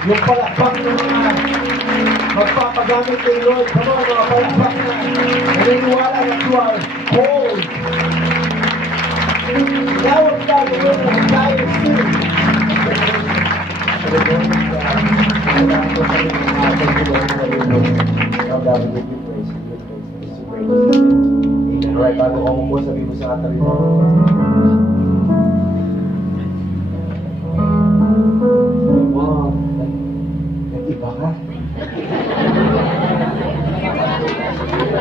Yung palakpak ng mga magpapagamit kay Lord. Come on, mga palakpak na naniniwala na you are cold. Tinawag tayo ng entire city. Alright, bago ka mo sabi mo sa katabi mo. Wow, nag-iba ka.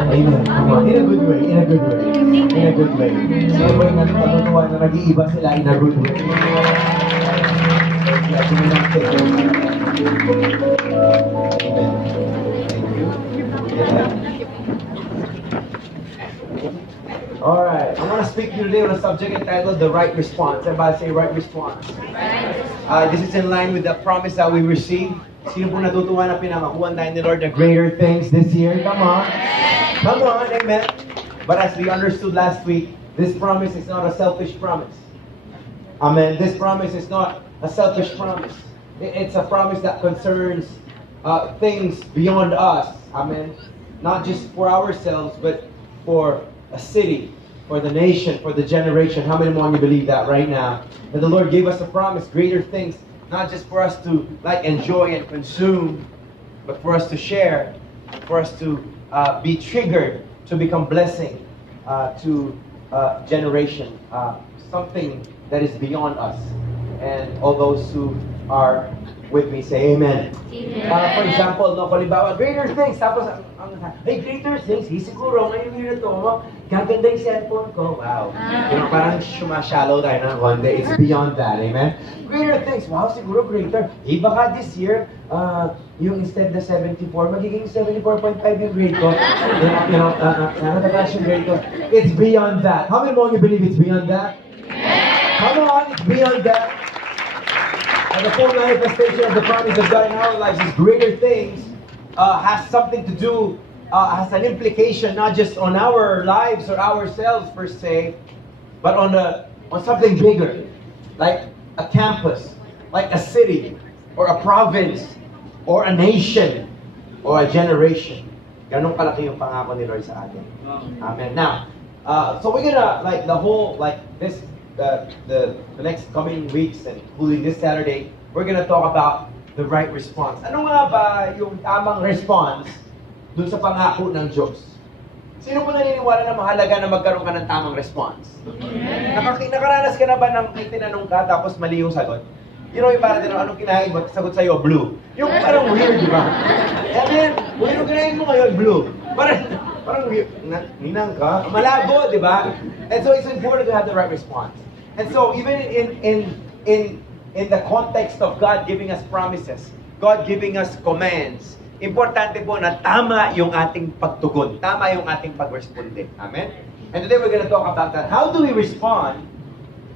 Amen. Come on, in a good way, in a good way. In a good way. Sino ba yung natutuwa na nag-iiba sila in a good way? Alright, I want to speak to you today on a subject entitled The Right Response. Everybody say right response. This is in line with the promise that we received. Sino po natutuwa na pinangakuan tayo ni Lord the greater things this year? Come on. Come on, amen. But as we understood last week, this promise is not a selfish promise. Amen. This promise is not a selfish promise. It's a promise that concerns things beyond us. Amen. Not just for ourselves, but for a city, for the nation, for the generation. How many more of you believe that right now? That the Lord gave us a promise, greater things, not just for us to like enjoy and consume, but for us to share, for us to be triggered to become blessing to generation, something that is beyond us. And all those who are with me say amen. Amen. For example, no, halimbawa, greater things. Tapos, hey, greater things. Siguro, ngayon yun ito, gaganda yung cellphone ko. Wow. You know, parang sumashallow tayo ng konti. It's beyond that. Amen? Greater things. Wow, siguro greater. Baka this year, yung instead na 74, magiging 74.5 yung grade ko. Nakatakas yung grade ko. It's beyond that. How many more you believe it's beyond that? Come on, it's beyond that. And the full manifestation of the promise of God in our lives is greater things, has something to do, has an implication not just on our lives or ourselves per se, but on something bigger, like a campus, like a city, or a province, or a nation, or a generation. Ganun kalaki yung pangako ni Lord sa atin. Amen. Now, so we're gonna like the whole like this. The next coming weeks and including this Saturday, we're gonna talk about the right response. Ano nga ba yung tamang response dun sa pangako ng Diyos? Sino po naniniwala na mahalaga na magkaroon ka ng tamang response? Nakaranas ka na ba ng tinanong ka tapos mali yung sagot? You know, yung parang anong kinain mo, sagot sa'yo, blue. Yung parang weird, di ba? And then, yung kinain mo ngayon, blue. Parang weird. Ninang ka? Malabo, di ba? And so it's important to have the right response. And so even in the context of God giving us promises, God giving us commands, importante po na tama yung ating pagtugon, tama yung ating pagresponde. Amen? And today we're going to talk about that. How do we respond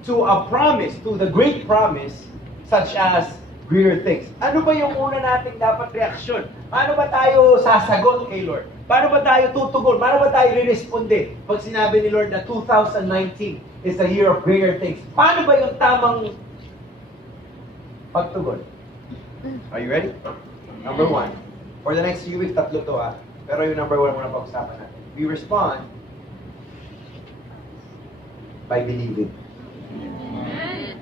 to a promise, to the great promise, such as greater things? Ano ba yung una nating dapat reaksyon? Paano ba tayo sasagot kay Lord? Paano ba tayo tutugon? Paano ba tayo re-responde? Pag sinabi ni Lord na 2019 is a year of greater things. Paano ba yung tamang pagtugon? Are you ready? Number one. For the next few weeks, tatlo to pero yung number one muna pag-usapan natin. We respond by believing.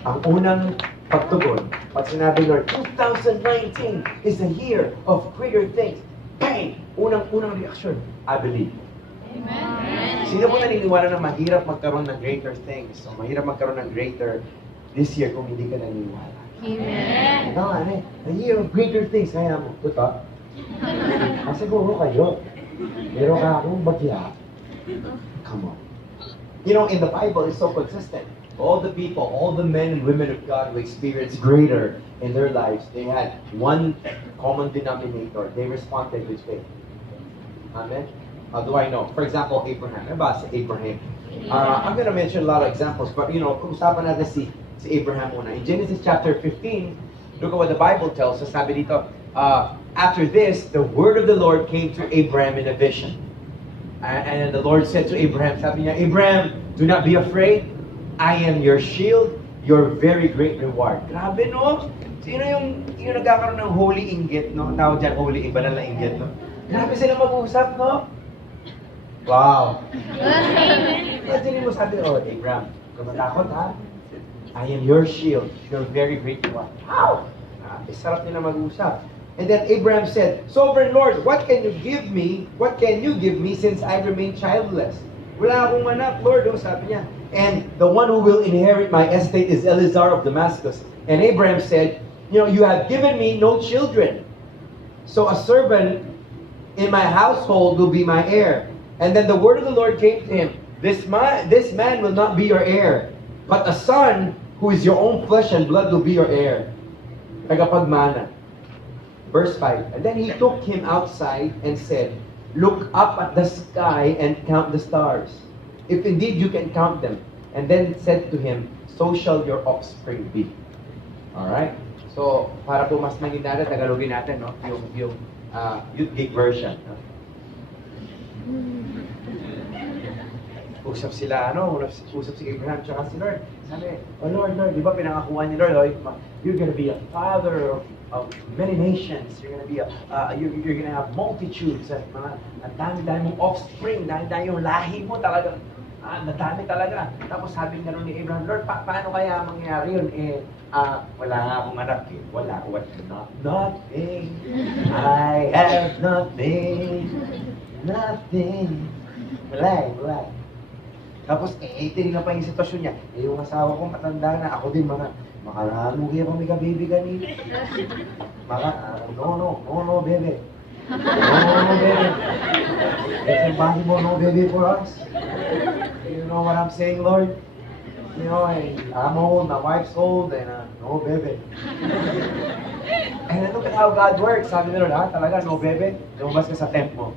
Ang unang pagtugon, pag sinabi Lord, 2019 is a year of greater things. Bang! Unang reaksyon, I believe. Amen. Sino po naniniwala na mahirap magkaroon ng greater things? So, mahirap magkaroon ng greater this year kung hindi ka naniniwala. Amen. Ito nga, a year of greater things. Kaya mo, ito. Siguro kayo. Meron ka akong bagya. Come on. You know, in the Bible, it's so consistent. All the people, all the men and women of God who experienced greater in their lives, they had one common denominator. They responded with faith. Amen? How do I know? For example, Abraham. Diba si Abraham? I'm going to mention a lot of examples, but you know, usapan natin si Abraham muna. In Genesis chapter 15, look at what the Bible tells us. Sabi dito, after this, the word of the Lord came to Abraham in a vision. And the Lord said to Abraham, sabi niya, Abraham, do not be afraid. I am your shield your very great reward. Grabe, no? Sino yung nagkakaroon ng holy inggit, no? Tawag dyan, holy, banal na inggit, no? Grabe sila mag-uusap, no? Wow! Imagine mo sabi, oh, Abraham, huwag matakot, ha? I am your shield, your very great reward. Wow! Sarap nila mag-usap. And then Abraham said, Sovereign Lord, what can you give me? What can you give me since I remain childless? Wala akong anak, Lord, sabi niya. And the one who will inherit my estate is Eleazar of Damascus. And Abraham said, you have given me no children. So a servant in my household will be my heir. And then the word of the Lord came to him, this man will not be your heir, but a son who is your own flesh and blood will be your heir. Tagapagmana. Verse 5, and then he took him outside and said, look up at the sky and count the stars, if indeed you can count them. And then said to him, so shall your offspring be. Alright? So, para po mas magindara, Tagalogin natin, no? Yung Youthgig version. No? Usap sila, usap si Abraham tsaka si Lord. Sabi, oh Lord, di ba pinangakuan ni Lord, you're gonna be a father of many nations. You're gonna be you're gonna have multitudes at ang dami-dami mong offspring, dami-dami yung lahi mo talaga. Nadami talaga. Tapos sabi nga ni Abraham, Lord, paano kaya mangyari yun? Wala nga akong anak eh. Wala. Nothing. I have nothing. Nothing. Wala. Tapos, tinignan pa yung sitwasyon niya. Yung asawa ko matanda na. Ako din, makalalugi ako may kabibi kanina. No, baby. No, baby. It's impossible, no, baby, for us. You know what I'm saying, Lord? I'm old, my wife's old, and no, baby. And then look at how God works. Sabi ni Lord, talaga, no, baby. Lumabas ka sa tent mo.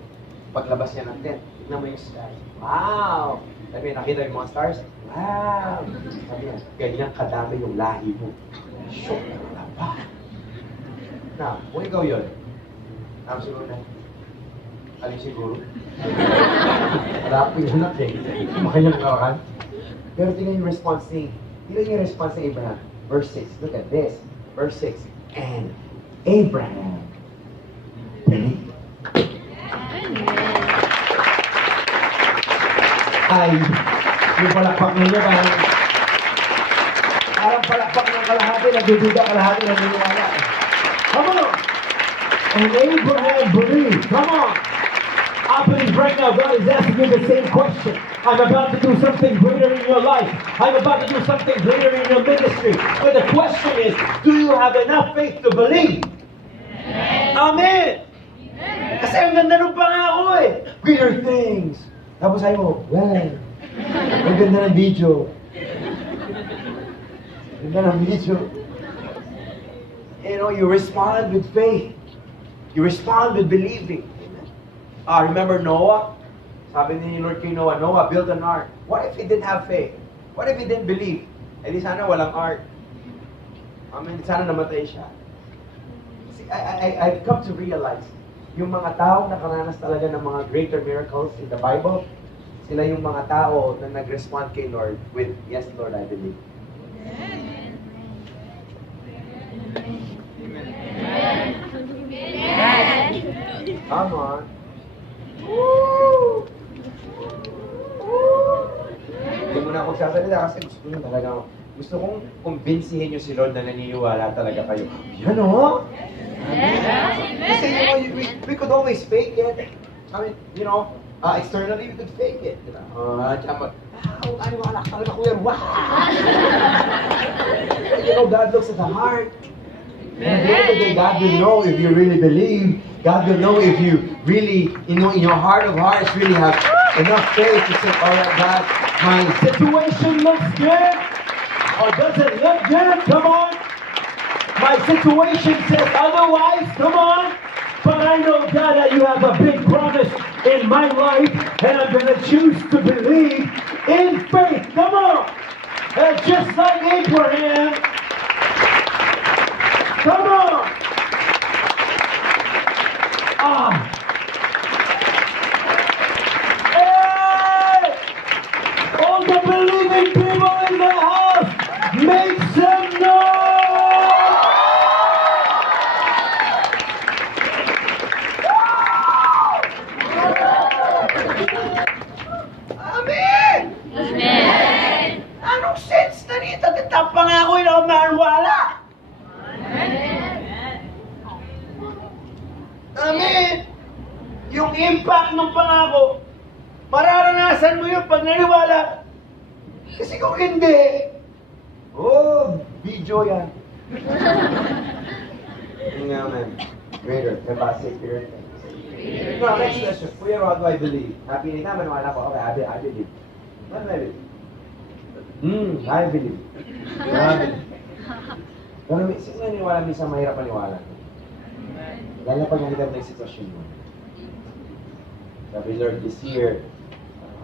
Paglabas niya ng tent, tignan mo yung stars. Wow! Sabi niya, nakita yung mga stars? Wow! Sabi niya, ganyan kadami yung lahi mo. Shock na ba? Na, kung ikaw yun, siguro na, alin siguro? Wala po yung anak eh. Makanyang kawakan. Pero tingnan yung response ni Abraham. Verse 6, look at this. Verse 6, and Abraham believed. Ay, yung palakpak ninyo parang palakpak ng kalahati, nagdududa kalahati, naniniwala. Come on! And Abraham believed. Come on! I believe right now God is asking you the same question. I'm about to do something greater in your life. I'm about to do something greater in your ministry. But the question is, do you have enough faith to believe? Amen! Kasi ang ganda nung pangako eh. Greater things. Tapos sabi mo, well, ang ganda ng video. Ganda ng video. You respond with faith. You respond with believing. Remember Noah? Sabi ni Lord kay Noah, Noah built an ark. What if he didn't have faith? What if he didn't believe? Eh di sana walang ark. Sana namatay siya. See, I've come to realize, yung mga taong nakaranas talaga ng mga greater miracles in the Bible, sila yung mga tao na nag-respond kay Lord with, yes Lord, I believe. Amen. Come on. Woo! Hindi mo na ako sasalita kasi gusto kong kumbinsihin nyo si Lord na naniniwala talaga kayo. Yan o! Kasi we could always fake it. Externally we could fake it. Wala talaga ko yan. Wow! God looks at the heart. And at the end of the day, God will know if you really believe. God will know if you really, in your heart of hearts, really have enough faith to say, all right, God, my situation looks good. Or does it look good? Come on. My situation says otherwise. Come on. But I know, God, that you have a big promise in my life, and I'm going to choose to believe in faith. Come on. And just like Abraham, come on. Hey! All the believing people in the house, make yung impact ng pangako, mararanasan mo yun pag naniwala. Kasi kung hindi, video yan. Yun nga, man. Greater, capacity, greater things. No, next question. Kuya, what do I believe? Happy na naman, wala ko. Okay, I believe. What do I believe? I believe. Pero sino naniwala minsan mahirap maniwala? Lalo na pag nakita mo na yung sitwasyon mo. Sabi, Lord, this year,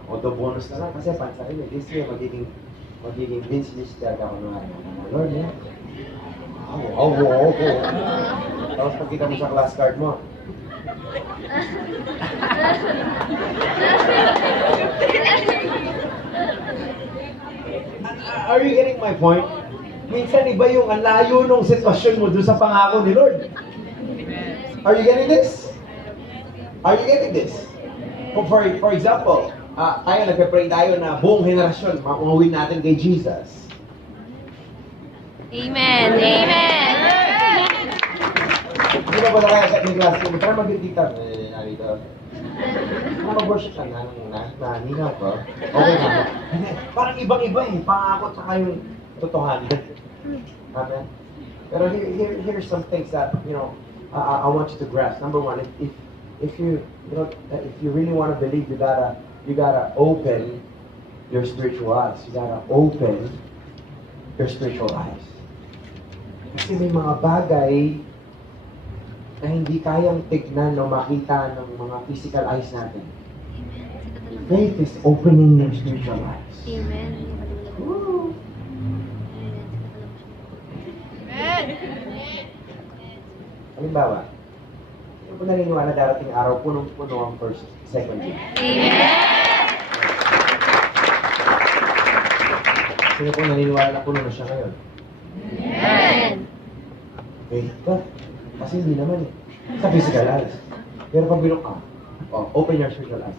auto bonus na lang kasi pansakin this year, magiging business talaga ako naman. Lord, yeah. Tapos pagkita mo sa class card mo. Are you getting my point? Minsan iba yung ang layo nung sitwasyon mo doon sa pangako ni Lord. Are you getting this? Are you getting this? For example, tayo nagpe-pray tayo na buong henerasyon makuwin natin kay Jesus. Amen. Amen. Hindi ba kaya sa ating class room? Tara mag-dita. Narito. Mag-worship ka na ninang ko. Okay na. Parang ibang-iba pangako tsaka yung totohanan. Amen. Pero here's some things that, I want you to grasp. Number one, if you really want to believe, you gotta open your spiritual eyes. You gotta open your spiritual eyes. Kasi may mga bagay na hindi kayang tignan o makita ng mga physical eyes natin. Faith is opening your spiritual eyes. Amen. Woo! Halimbawa, hindi ko naniniwala darating araw, punong-puno ang first, second year. Amen. Sino po naniniwala na puno na siya ngayon? Amen. Faith ka. Kasi hindi naman sa physical eyes. Pero pag binok ka, open your spiritual eyes.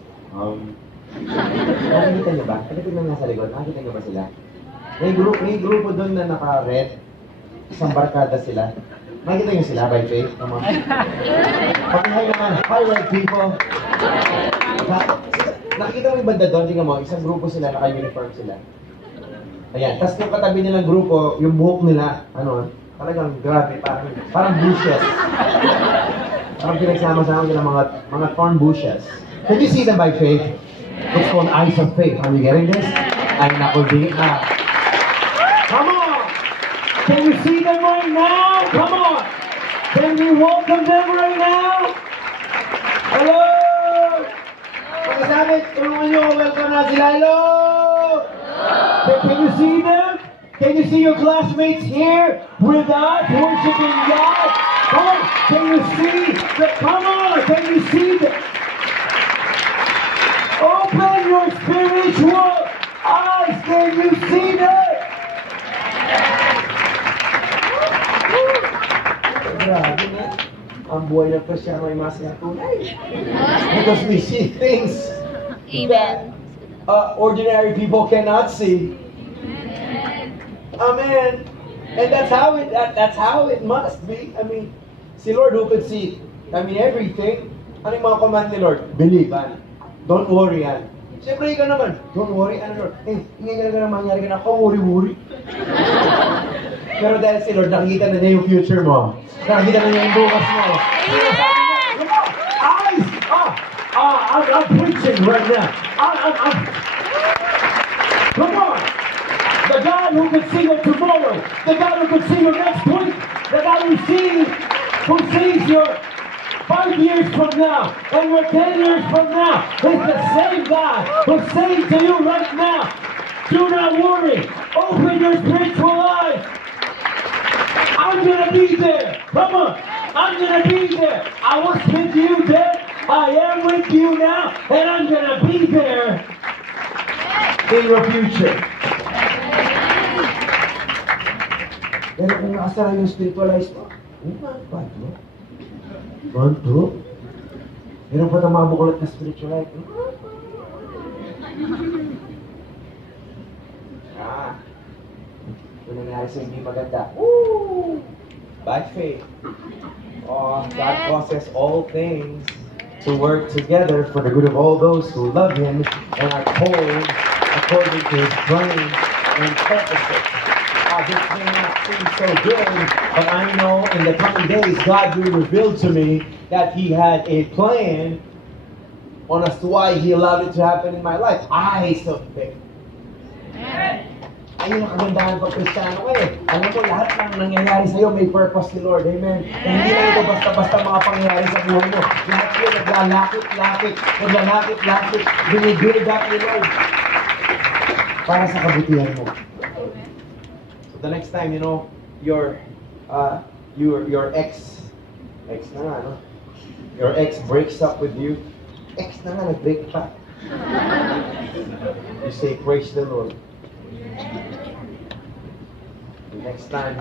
Nakikita niyo ba? Ano tingnan nga sa likod? Nakikita niyo ba sila? May grupo doon na naka-red. Isang barkada sila. Nakikita niyo sila by faith? Come on. Pakihay naman. Hi, white people. Nakikita mo yung banda doon? Tingnan mo, isang grupo sila, naka-uniform sila. Ayan. Tapos yung katabi nilang grupo, yung buhok nila, talagang grabe, parang bushes. Parang pinagsama-sama nila mga thorn bushes. Can you see them by faith? It's called eyes of faith. Are you getting this? Ay, naku, di na. Come on! Can you see them right now? Come on! Can you welcome them right now? Hello! Pagkasabi, tulungan nyo, welcome na sila. Hello! Can you see them? Can you see your classmates here with us worshiping God? Come on! Can you see the? Come on! Can you see the? Open your spiritual eyes. Can you see that? Grabe na. Ang buhay ng Kristyano ay mas tunay. Because we see things that ordinary people cannot see. Amen. And that's how it must be. I mean, si Lord who could see, everything. Ano yung mga command ni Lord? Believe, don't worry, Siyempre, ikaw naman, don't worry, Lord? Hindi ka na mangyari ka na, worry. Pero dahil si Lord, nakikita na niya yung future mo. Nakikita na niya yung bukas mo. Eyes! I'm preaching right now. Come on! The God who can see your tomorrow, the God who can see your next week, the God who sees your 5 years from now, and your 10 years from now, is the same God who's saying to you right now, do not worry, open your spiritual eyes. I'm gonna be there. Come on, I'm gonna be there. I was with you then, I am with you now, and I'm gonna be there in your future. Pero kung nakasara yung spiritualize mo, one, two. Meron pa itong mga bukulat na spiritualize. Kung nangyari sa hindi maganda, bad faith. God causes all things to work together for the good of all those who love Him and are called according to His plan and purposes. This may not seem so good, but I know in the coming days, God will reveal to me that He had a plan on as to why He allowed it to happen in my life. I submit. Ayun ang kagandahan pag Kristiyano ka eh. Alam mo, lahat ng nangyayari sa'yo may purpose ni Lord. Amen. Hindi lang ito basta-basta mga pangyayari sa buhay mo. Lahat yun, naglalakit-lakit, binibuild up ni Lord para sa kabutihan mo. So the next time, your ex na nga, no? Your ex breaks up with you. Ex na nga, nag-break pa. You say, praise the Lord. The next time,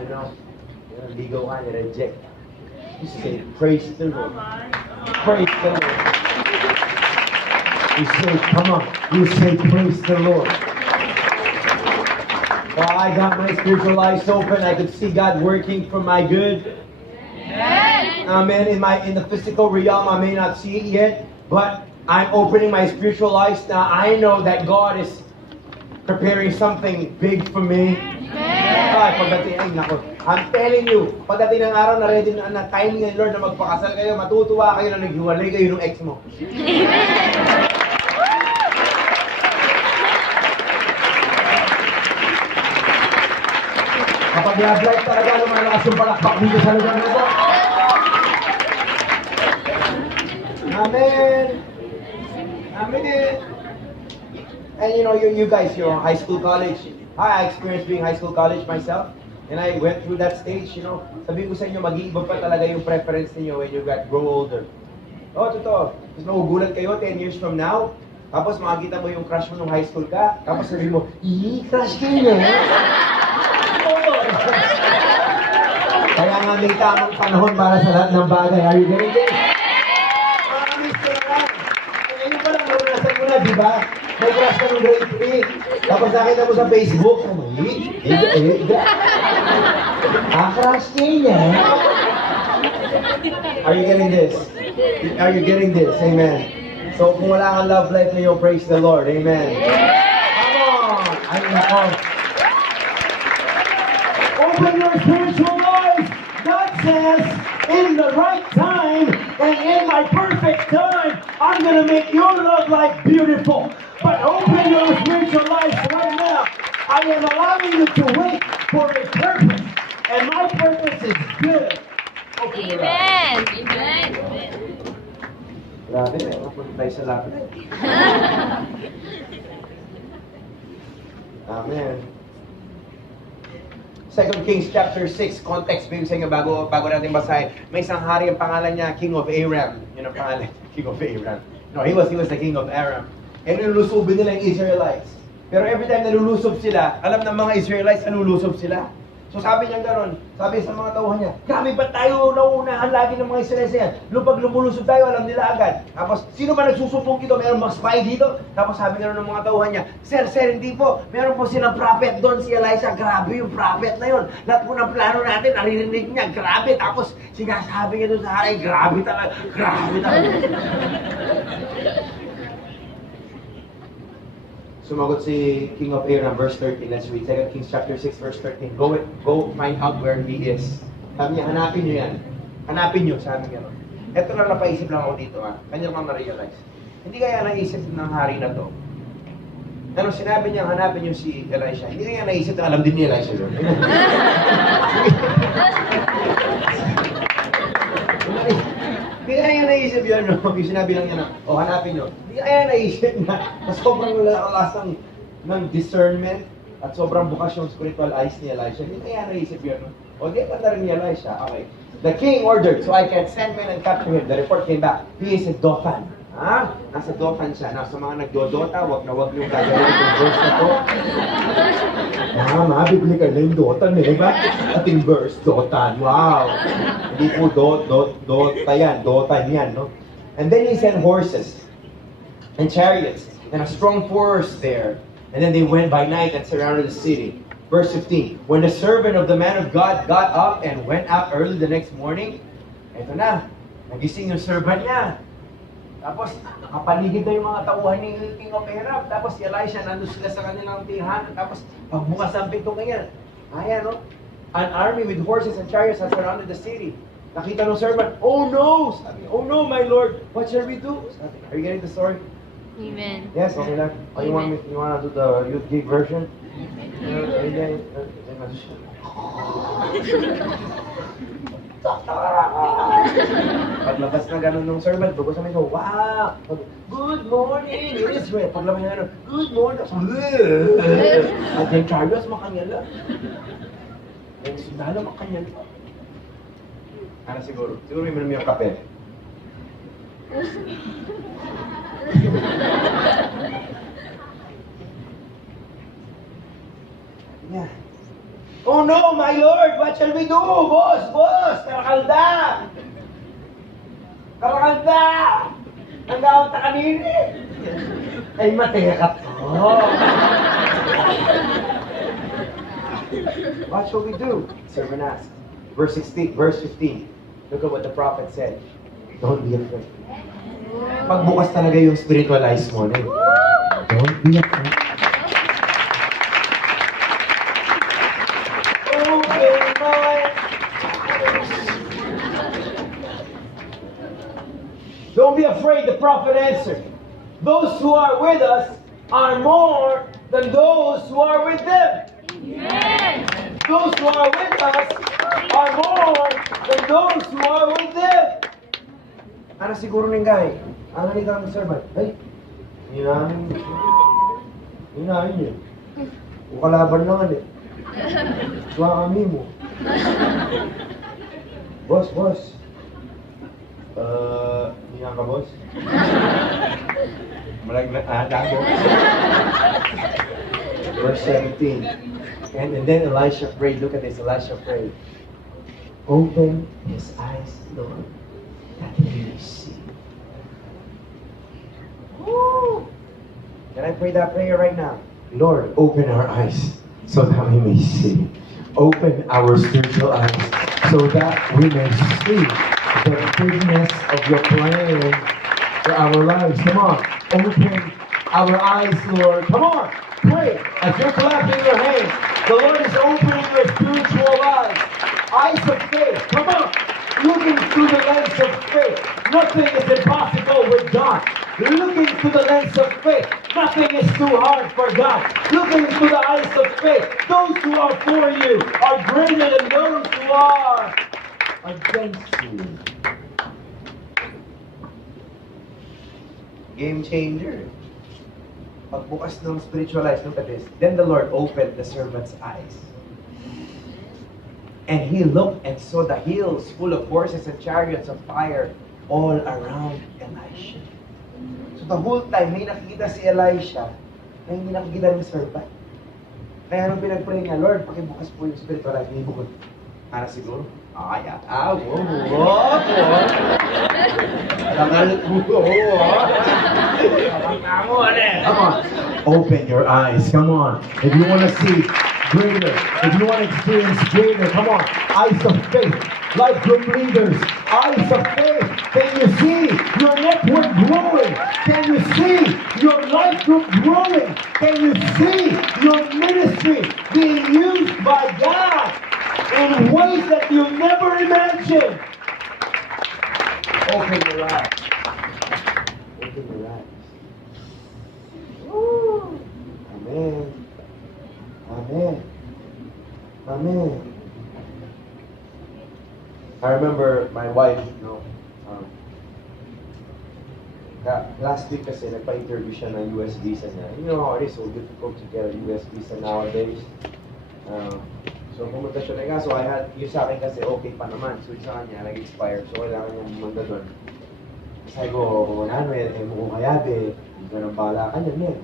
ligaw ka, reject. You say, praise the Lord. Praise the Lord. You say, come on. You say, praise the Lord. Well, I got my spiritual eyes open. I could see God working for my good. Amen. In the physical realm, I may not see it yet, but I'm opening my spiritual eyes now. I know that God is preparing something big for me. I'm telling you, pagdating ng araw na ready na timing ng Lord na magpakasal kayo, matutuwa kayo na naghiwalay kayo ng ex mo. Kapag love life talaga, lumalakas yung palakpak dito sa lugar na ito. Amen. Amen. And you guys, you're high school, college. I experienced being high school, college myself. And I went through that stage, Sabihin ko sa inyo, mag-iiba pa talaga yung preference niyo when you grow older. Oh, totoo. Tapos magugulat kayo 10 years from now. Tapos makikita mo yung crush mo nung high school ka. Tapos sabihin mo, crush ka niya. Kaya nga may tamang panahon para sa lahat ng bagay. Are you getting this? Promise ko lang. Ngayon pa lang, narunasan ko na, di ba? May crush ka nung grade 3. Tapos nakita mo sa Facebook, crush niya. Are you getting this? Are you getting this? Amen. So kung wala kang love life ngayon, praise the Lord. Amen. Come on! Ay, nako. Open your spiritual eyes. God says, in the right time and in my perfect time, I'm going to make your love life beautiful. But open your spiritual eyes right now. I am allowing you to wait for a purpose. And my purpose is good. Open your eyes. Amen. Grabe na, mapunta tayo sa lapit. Amen. 2 Kings chapter 6, context being sa inyo bago natin basahin. May isang hari ang pangalan niya, King of Aram. Yun ang pangalan, King of Aram. No, he was the King of Aram. And nilulusubin nila yung Israelites. Pero every time nalulusob sila, alam ng mga Israelites nalulusob sila. So sabi niya gano'n, sabi sa mga tauhan niya, grabe ba tayo nauunahan lagi ng mga Israelites yan? Pag lumulusob tayo, alam nila agad. Tapos, sino ba nagsusupong dito? Meron mga spy dito? Tapos sabi gano'n ng mga tauhan niya, Sir, hindi po. Meron po silang prophet doon, si Elisha. Grabe yung prophet na yun. Lahat po ng plano natin, naririnig niya. Grabe. Tapos, sinasabi niya doon sa hari, grabe talaga. Grabe talaga. Sumagot si King of Aram, verse 13. Let's read 2 Kings chapter 6, verse 13. Go find out where he is. Sabi niya, hanapin niyo yan. Hanapin niyo, sabi niya. Ito lang napaisip lang ako dito. Kanya lang ma-realize. Hindi kaya naisip ng hari na to. Ano sinabi niya, hanapin niyo si Elisha. Hindi kaya naisip na alam din ni Elisha doon. Hindi kaya naisip yun, no? Yung sinabi lang niya na, hanapin nyo. Hindi kaya naisip na sobrang lakas ng discernment at sobrang bukas yung spiritual eyes ni Elisha. Hindi kaya naisip yun, no? Di pa na rin ni Elisha. Okay. The king ordered, so I can send men and capture him. The report came back. He is at Dothan. Nasa Dothan siya. Sa mga nagdodota, wag niyong gagawin yung verse na to. Mabibili ka na yung Dothan, eh. Diba? Ating verse, Dothan. Wow! Hindi po Dota yan. Dothan yan, no? And then he sent horses and chariots and a strong force there. And then they went by night and surrounded the city. Verse 15, when the servant of the man of God got up and went out early the next morning, eto na, nagising yung servant niya. Tapos, nakapaligid na yung mga tauhan ni King of Arab. Tapos si Elisha, nandun sila sa kanilang tirahan. Tapos, pagbukas ang pinto ngayon, ayan, no? An army with horses and chariots has surrounded the city. Nakita ng servant, oh no! Sabi, oh no, my Lord, what shall we do? Sabi, are you getting the story? Amen. Yes, okay lang. Oh, you want to do the Youthgig version? Are you getting Paglabas na ganun ng servant, bago sa mga, wow! Good morning, Israel! Paglabas na ganun, good morning! At yung chariots, makanyala. Yung sundalo, makanyala. Ano siguro? Siguro may minum yung kape. Yeah. Oh no, my Lord, what shall we do? Boss, karakalda! Karakalda! Ang gawang ta kanini! Ay, matega ka to. What shall we do? Servant asked. Verse 15. Look at what the prophet said. Don't be afraid. Pagbukas talaga yung spiritualize mo. Don't be afraid. Don't be afraid, the prophet answered. Those who are with us are more than those who are with them. Amen. Those who are with us are more than those who are with them. Ano siguro ng guy? Ano nito ang servant? Ay, hinahin niya. Kung kalaban naman eh. Suwa kami mo. Boss. Hinahin ka, boss? Dago. Verse 17. And then Elisha prayed. Look at this. Elisha prayed. Open his eyes, Lord, that he may see. Woo! Can I pray that prayer right now? Lord, open our eyes so that we may see. Open our spiritual eyes so that we may see the bigness of your plan for our lives. Come on, open our eyes, Lord. Come on, pray. As you're clapping your hands, the Lord is opening your spiritual eyes. Eyes of faith. Come on. Looking through the lens of faith. Nothing is impossible with God. Looking through the lens of faith. Nothing is too hard for God. Looking through the eyes of faith. Those who are for you are greater than those who are against you. Game changer. Pagbukas ng spiritual eyes, look at this. Then the Lord opened the servant's eyes. And he looked and saw the hills full of horses and chariots of fire all around Elisha. So the whole time, may nakikita si Elisha na hindi nakikita ng servant. Kaya nung pinag-pray niya, Lord, pakibukas po yung spiritual eyes. Hindi bukod. Ano siguro? Kaya. Come on. Open your eyes. Come on. If you want to see greater, if you want to experience greater, come on. Eyes of faith. Life group leaders. Eyes of faith. Can you see your network growing? Can you see your life group growing? Can you see your ministry being used by God in ways that you never imagined? Open your eyes. Open your eyes. Woo. Amen. Amen. Amen. I remember my wife, last week kasi nagpa-interview siya ng US visa niya. You know how it is so difficult to get a US visa nowadays. So pumunta siya na so I had, yung sa akin kasi okay pa naman. So yung sa kanya, nag-expire. So kailangan niya pumunta doon. Sabi ko, mo kaya ganun bala ka niya.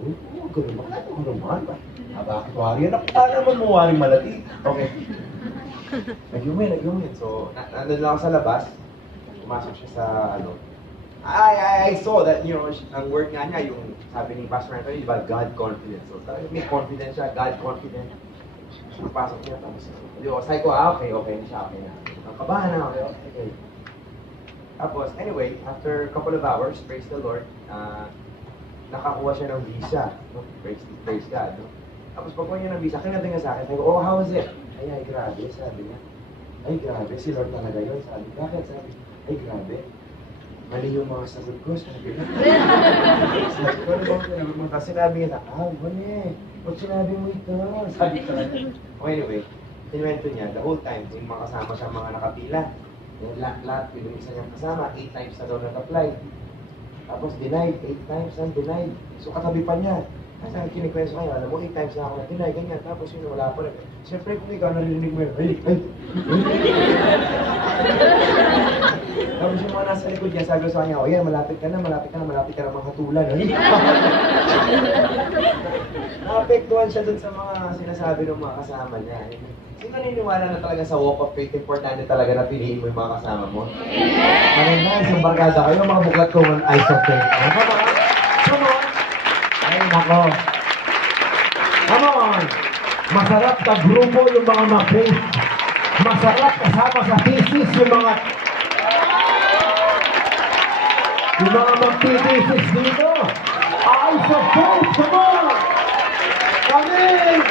Ganun naman ba? Bakit wari? Nakita naman mo waring malati. Okay. Nag-humin. So, nandun lang ako sa labas. Pumasok siya sa, I saw that, ang word nga niya, yung sabi ni Pastor Anthony, diba, God confidence. So, may confidence siya, God confident. So, pasok niya, tapos, sabi ko, okay na siya, okay na. Ang kabahan na, okay. Tapos, anyway, after a couple of hours, praise the Lord, nakakuha siya ng visa. No? Praise God. No? Tapos pagkuha niya ng visa, kinabi nga sa akin, sabi ko, oh, how was it? Ay, grabe, sabi niya. Ay, grabe, si Lord talaga yun. Sabi, bakit? Sabi, ay, grabe. Mali yung mga sagot ko, sabi niya. Sabi ko, ano ba sinabi mo? Tapos sinabi niya, mali. Ba't sinabi mo ito? Sabi ko, oh, anyway, kinuwento niya, the whole time, yung mga kasama siya, mga nakapila. Yung lahat, yung isa niyang kasama, 8 times na daw nag-apply. Tapos denied, 8 times na denied. So katabi pa niya. Kasi ang kinikwento kayo, alam mo, 8 times na ako na denied, ganyan. Tapos yun, wala pa rin. Siyempre, kung ikaw narinig mo yun, ay. Tapos yung mga nasa likod niya, sabi ko sa kanya, yan, malapit ka na mga hatulan. Naapektuhan siya dun sa mga sinasabi ng mga kasama niya. Sino naniniwala na talaga sa walk of faith, importante talaga na piliin mo yung mga kasama mo? Amen! Isang barkada kayo, mga buklat ko ng eyes of faith. Come on! Come on! Ay, nako! Come on! Masarap ka grupo yung mga ma-faith. Masarap kasama sa thesis yung mga mag-thesis dito. Eyes of faith! Come on! Amen!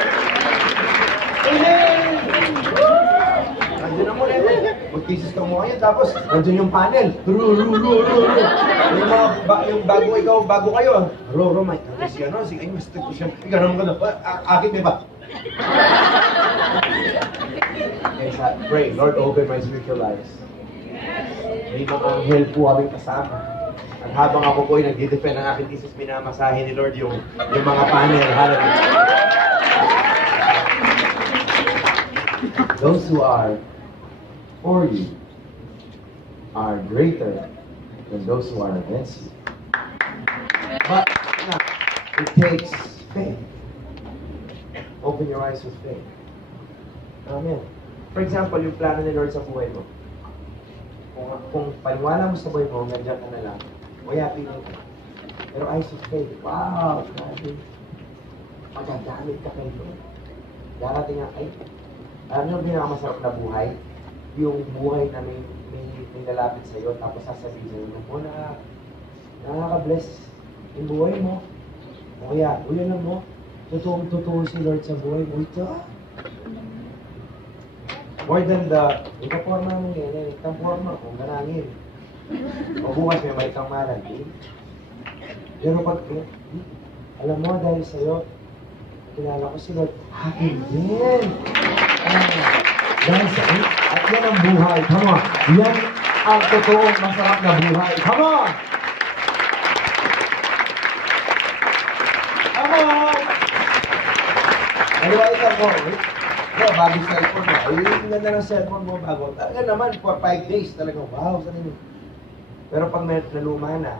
Amen! Nandiyan na mo rin. Mag-thesis ka mo ngayon, tapos nandiyan yung panel. Yung bago kayo. Mike. Si ano, ay, mas ito siya. Ikaw naman ka na. Akit may ba? Okay, pray, Lord, open my spiritual eyes. May mga anghel po aming kasama. At habang ako po ay nag-defend ng aking thesis, minamasahe ni Lord yung mga panel. Hallelujah. Those who are for you are greater than those who are against you. But it takes faith. Open your eyes with faith. Amen. For example, yung plano ni Lord sa buhay mo. Kung paniwala mo sa buhay mo, nandiyan ka na lang, mayapi mo ka. Pero eyes of faith, wow, grabe. Magagamit ka kay Lord. Darating nga, ay, alam niyo, pinakamasarap na buhay? Yung buhay na may lalapit sa iyo, tapos sasabihin sa'yo, mo na nakaka-bless yung buhay mo. O kaya, alam mo, totoo si Lord sa buhay mo. Ito, more than yung kaporma mo ngayon, yung kaporma kung ganangin. O bukas may may kang malagin. Pero pag, alam mo, dahil sa'yo, kilala ko si Lord, akin din. Dahil sa'yo, at yan ang buhay. Come on. Yan ang totoong masarap na buhay. Come on! Come on! Aliwait ako. Bago cellphone mo. Ay, yung ganda ng cellphone mo bago. Talaga naman, for 5 days talaga. Wow, saan yun? Pero pag naluma na,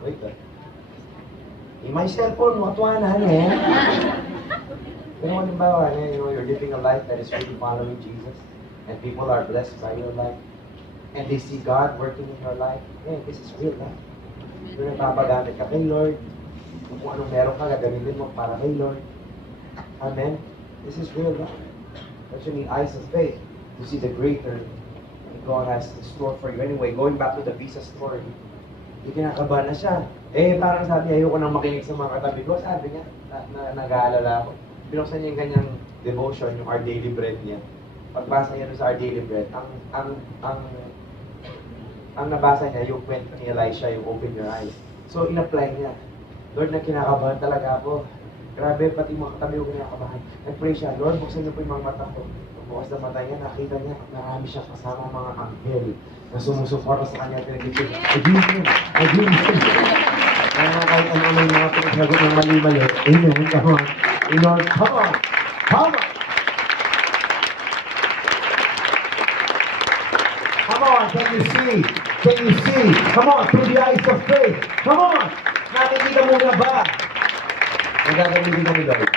wait ka. May cellphone mo, tuwanan eh. Pero halimbawa, you're living a life that is really following Jesus, and people are blessed by your life, and they see God working in your life. Hey, this is real life. You're napapagamit ka kay Lord. Kung anong meron ka, gagamitin mo para kay Lord. Amen? This is real life. But you need eyes of faith to see the greater that God has in store for you. Anyway, going back to the visa story, kinakabahan na siya. Parang sabi, ayoko nang makinig sa mga katabi ko. Sabi niya, nag-aalala ako. Binuksan niya yung kanyang devotion, yung Our Daily Bread niya. Pagbasa niya sa Our Daily Bread, ang nabasa niya, yung kwento ni Elisha, yung open your eyes. So, in-apply niya. Lord, na kinakabahan talaga ako. Grabe, pati mga katabi ko kinakabahan. Nag-pray siya, Lord, buksan niyo po yung mga mata ko. Bukas na mata niya, nakita niya, marami siya kasama mga anghel na sumusuporta sa kanya. Pinag-isip, I-give him. Kaya kahit ano may mga pinagsagot ng mali-mali. Amen, come on. Lord, come on. Come on. Come on, can you see? Can you see? Come on, through the eyes of faith. Come on. Nakikita mo na ba? Ang gagamitin kami, Lord.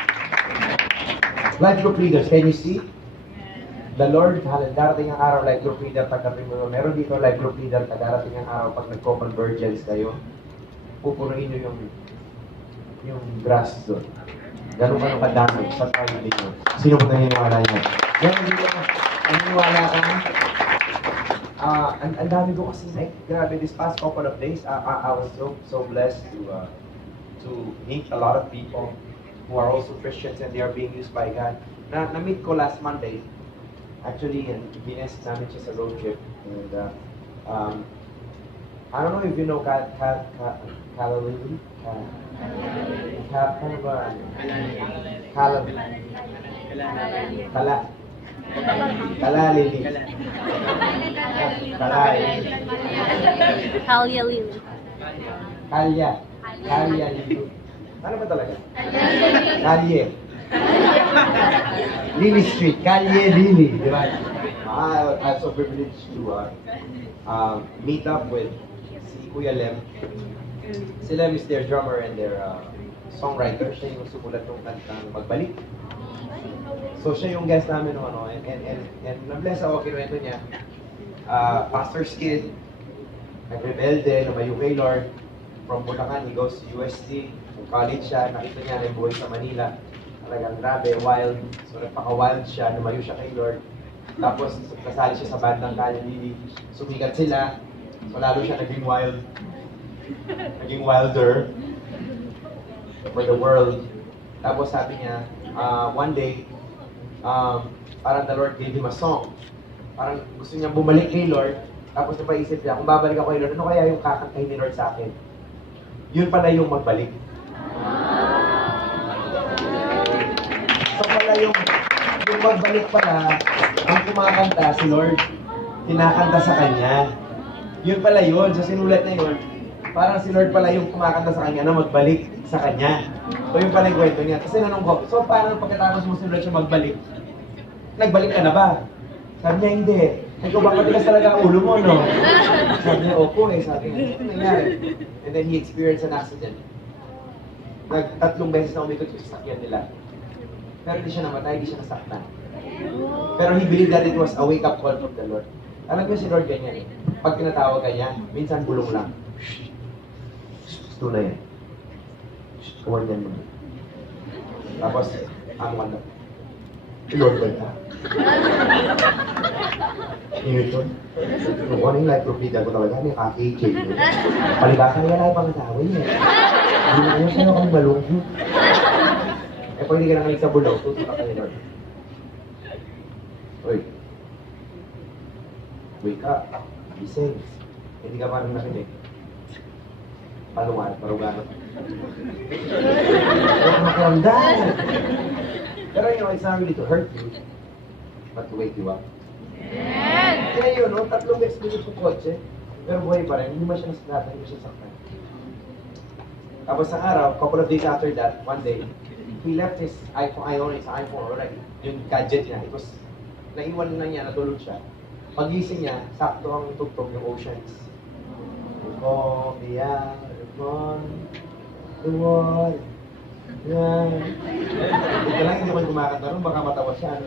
Life group leaders, can you see? The Lord, darating ang araw, life group leader, tagapin mo. Meron dito, life group leader, darating ang araw, pag nagko-convergence kayo, pupunuin nyo yung grass doon. Ganun ka nung kadami sa family nyo. Sino po naniniwala nyo? Ganun dito, naniniwala ka, ang dami ko kasi like, grabe, this past couple of days, I was so blessed to meet a lot of people who are also Christians and they are being used by God. Na-meet ko last Monday, actually, and Guinness namin siya sa road trip. And I don't know if you know Kalalili? Kalalili. Kalya Lily. Kalya Lili. Ano ba talaga? Kalye. Lily Street. Kalye Lili. Di ba? I'm so privileged to meet up with si Kuya Lem. Si Lem is their drummer and their songwriter. Siya yung sumulat ng kantang Magbalik. So siya yung guest namin no, ano, and na-bless ako, kinuwento niya. Pastor's kid, nag-rebelde, lumayo kay Lord. From Bulacan, he goes to UST. Kung college siya, nakita niya na yung buhay sa Manila. Talagang grabe, wild. So nagpaka-wild siya, lumayo siya kay Lord. Tapos kasali siya sa bandang Kali Lili. Sumikat sila. So lalo siya naging wild. Naging wilder for the world. Tapos sabi niya, one day, parang the Lord gave him a song. Parang gusto niya bumalik kay Lord. Tapos napaisip niya, kung babalik ako kay Lord, ano kaya yung kakantahin ni Lord sa akin? Yun pala yung magbalik. So pala yung magbalik pala, ang kumakanta si Lord, kinakanta sa kanya. Yun pala yun. So sinulat na yun, parang si Lord pala yung kumakanta sa kanya na magbalik sa kanya. So yun pala yung kwento niya. Kasi nanong ko, so paano pagkatapos mo sinulat siya magbalik? Nagbalik ka na ba? Sabi niya, hindi. Ikaw ba matigas talaga ang ulo mo, no? Sabi niya, opo eh. Sabi niya, ano nangyari? And then he experienced an accident. Tatlong beses na umikot yung sasakyan nila. Pero hindi siya namatay, hindi siya nasaktan. Pero he believed that it was a wake-up call from the Lord. Alam ko si Lord ganyan eh. Pag tinatawag ka niya, minsan bulong lang. Shhh! Ito na yan. Shhh! Kawarnan mo. Tapos, ang wala. Lord ba ito? Newton? Nung ano yung life profita ko talaga, may kaki-KJ mo. Palibasan niya lang pang tawin niya. Hindi na yun sa'yo kami malungkot. Eh, pag hindi ka nakilig sa bulaw, tututak ka ni Lord. Uy. Wake up. Gising. Hindi ka parang nakinig. Palungan, paruganan. Huwag makiramdam. Pero you know, it's not really to hurt you, but to wake you up. Yes! Kaya yun, no? Tatlong beses dito sa kotse, pero buhay pa rin, hindi mo siya nasinatan, hindi mo siya saktan. Tapos sa araw, couple of days after that, one day, he left his iPhone, his iPhone already, yung gadget niya, it was, naiwan na niya, natulog siya. Pagising niya, sakto ang tugtog yung Oceans. Oh, yeah, the water. Yan. Ito lang, hindi man kumakanta rin, baka matawa siya.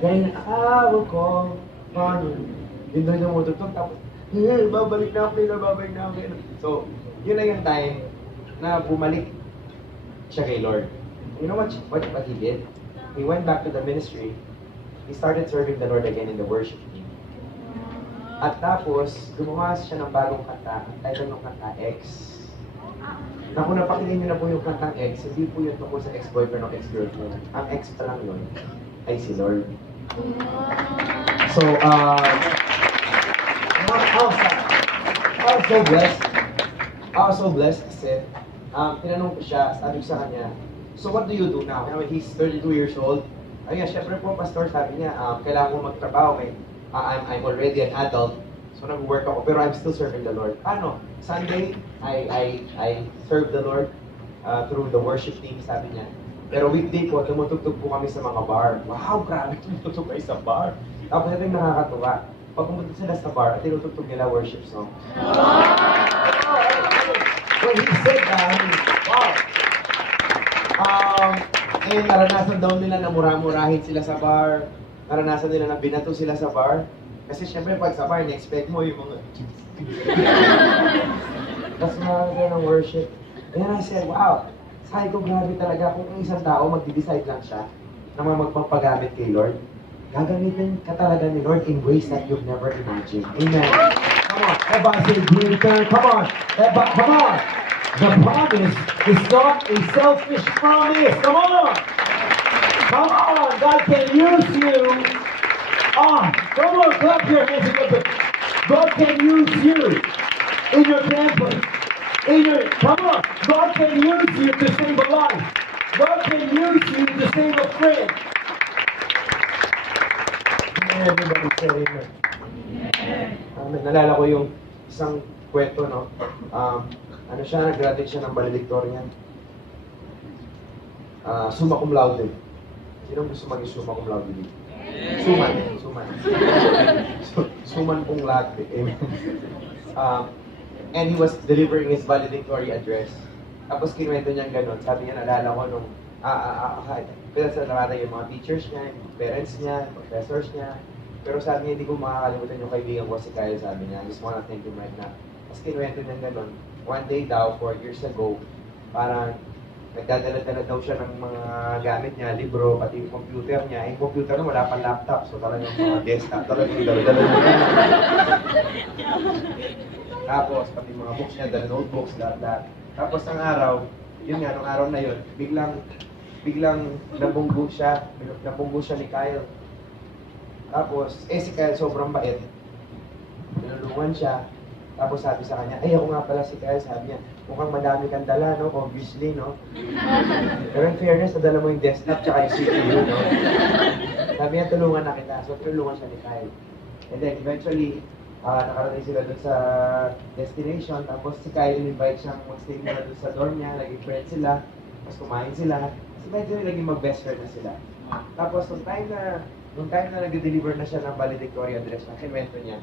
Kaya awa ko, paano? Yun doon yung mututog, tapos, babalik na ako, babalik na ako. So, yun na yung time na bumalik siya kay Lord. You know what he did? He went back to the ministry. He started serving the Lord again in the worship team. At tapos, gumawa siya ng bagong kanta. Ang title ng kanta, X. Na kung napakinggan niyo na po yung kantang X, hindi po yun tungkol sa ex-boyfriend o ex-girlfriend. Ang X pa lang yun ay si Lord. So, I was so blessed. I was so blessed kasi tinanong ko siya, sabi ko sa kanya, so what do you do now? I mean, he's 32 years old. Ayun, syempre po, pastor, sabi niya, kailangan ko magtrabaho. I'm already an adult. So nag-work ako, pero I'm still serving the Lord. Paano? Sunday, I serve the Lord through the worship team, sabi niya. Pero weekday po, tumutugtog po kami sa mga bar. Wow, grabe, tumutugtog kayo sa bar. Tapos ito yung nakakatuwa. Pag pumunta sila sa bar, tinutugtog nila worship song. When he said that, wow. And naranasan daw nila na mura-murahin sila sa bar. Naranasan nila na binato sila sa bar. Kasi syempre pag sa bar, na-expect mo yung mga tapos mga ng worship. And then I said, wow, sabi ko grabe talaga kung isang tao magde-decide lang siya na magpapagamit kay Lord. gagamitin ka talaga ni Lord in ways that you've never imagined. Amen. Come on. Everybody say greater. Come on. Everybody, come on. The promise is not a selfish promise. Come on. Come on. God can use you. Come on. Clap your hands a little bit. God can use you in your campus. Come on. God can use you to save a life. God can use you to save a friend. Everybody say amen. Nalala ko yung isang kwento, no? Nag-graduate siya ng valedictorian. Summa cum laude. Sino gusto maging summa cum laude dito? Suman. Suman cum laude. Amen. And he was delivering his valedictory address. Tapos kinuwento niya gano'n. Sabi niya, nalala ko nung kaya sa narata yung mga teachers niya, yung parents niya, professors niya. Pero sabi niya, hindi ko makakalimutan yung kaibigan ko si Kyle, sabi niya. I just wanna thank him right now. Tapos kinuwento niya gano'n. One day daw, 4 years ago, parang nagdadala-dala daw siya ng mga gamit niya, libro, pati yung computer niya. Yung computer na wala pang laptop, so talagang mga desktop, talagang dala-dala niya. Tapos, pati mga books niya, dala notebooks, lahat. Tapos, ang araw, yun nga, nung araw na yun, biglang nabunggo siya ni Kyle. Tapos, si Kyle sobrang bait. Tinulungan siya. Tapos sabi sa kanya, ako nga pala si Kyle, sabi niya, mukhang madami kang dala, no? Obviously, no? Pero in fairness, nadala mo yung desktop tsaka yung CPU, no? Sabi niya, tulungan na kita. So, tulungan siya ni Kyle. And then, eventually, nakarating sila dun sa destination. Tapos si Kyle invite siyang mag-stay muna dun sa dorm niya. Naging friends sila. Tapos kumain sila. So, eventually, naging mag-best friend na sila. Tapos, nung time na nag-deliver na siya ng valedictory address na kinwento niya,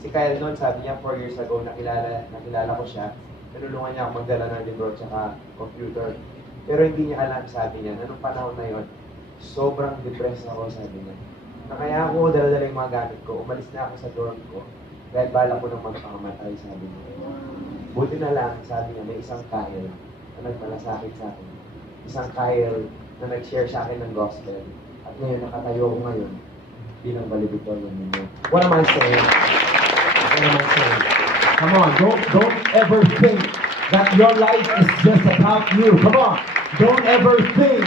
si Kyle noon, sabi niya, 4 years ago, nakilala ko siya. Tinulungan niya ako magdala ng libro at computer. Pero hindi niya alam, sabi niya, na nung panahon na yon, sobrang depressed ako, sabi niya. Na kaya ako dala-dala yung mga gamit ko, umalis na ako sa dorm ko, dahil bala ko nang magpakamatay, sabi niya. Buti na lang, sabi niya, may isang Kyle na nagmalasakit sa akin. Isang Kyle na nag-share sa akin ng gospel. At ngayon, nakatayo ako ngayon bilang valedictorian ninyo. What am I saying? Come on, don't ever think that your life is just about you. Come on, don't ever think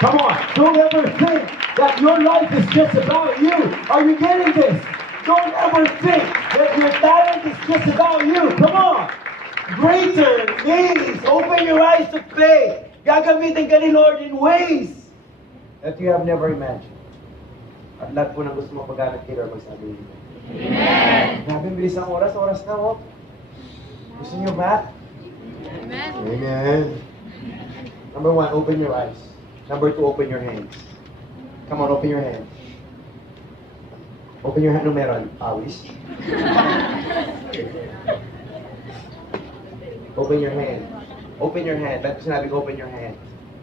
that your life is just about you. Are you getting this? Don't ever think that your talent is just about you. Come on. Greater means open your eyes to faith. Gagamitin ka ni Lord in ways that you have never imagined. At lahat po ng gusto mo paggamit kay Lord, magsabi niyo. Amen. Grabe, bilis ang oras na, oh. Gusto niyo ba? Amen. Amen. Number 1, open your eyes. Number 2, open your hands. Come on, open your hands. Open your hand. Ano meron? Pawis? Open your hand. Open your hand. Ba't sinabi ko open your hand?